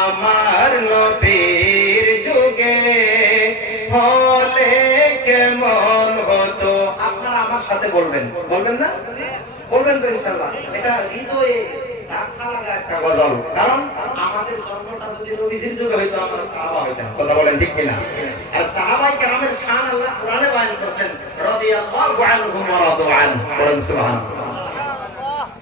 আমার নবীর যুগে। হলে কেমন হতো? আপনারা আমার সাথে বলবেন। বলবেন না? বলবেন তো ইনশাল্লাহ এটা হৃদয়ে কারণ আমাদের জন্মটা যদি কথা বলেন ঠিক কিনা? আর সাহাবাই কেরামের শান আল্লাহ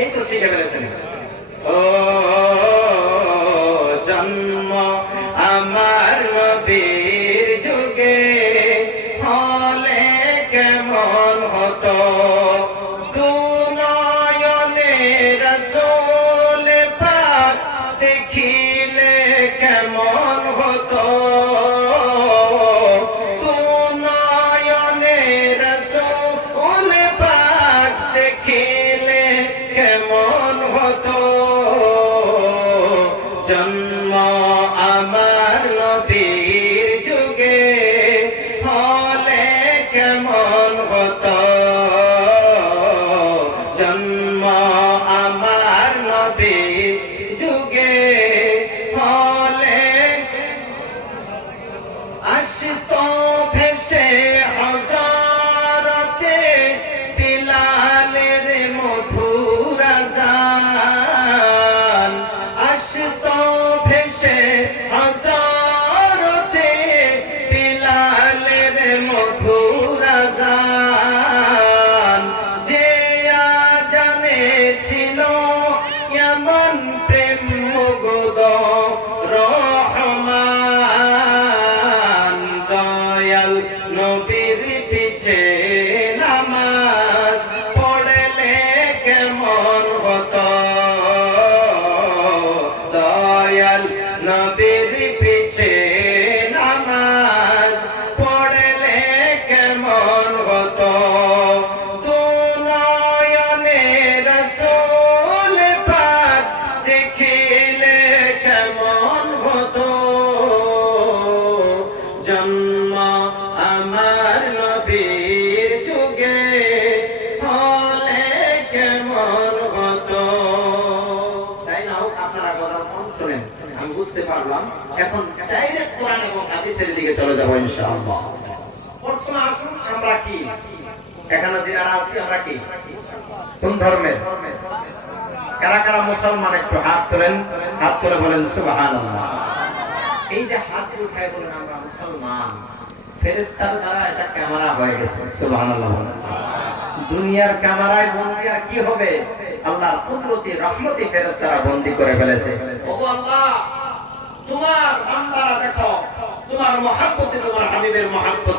এই তো শিখে ফেলেছেন ও জন্ম আমার নবীর যুগে হলে কেমন হতো? দেখিলে কেমন কেমন হত? জন্ম আমার নবী যুগে হলে আসিত ভেসে আমি বুঝতে পারলাম। এখন ডাইরেক্ট কোরআন এবং হাদিসের দিকে চলে যাব ইনশাআল্লাহ। আসুন, আমরা কি? এখানে যারা আছি, আমরা কি? কোন ধর্মের? কারা কারা মুসলমান, একটু হাত হাত বলেন এই যে হাত উঠায় বলেন আমরা মুসলমান, ফেরেশতার দ্বারা এটা ক্যামেরা হয়ে গেছে দুনিয়ার ক্যামেরায় বন্দি আর কি হবে? আল্লাহর কুদরতি, রহমতি ফেরেশতারা বন্দী করে ফেলেছে। আল্লাহ, তোমার বান্দারা দেখো, তোমার মহাব্বতে, তোমার হাবিবের মহাব্বতে।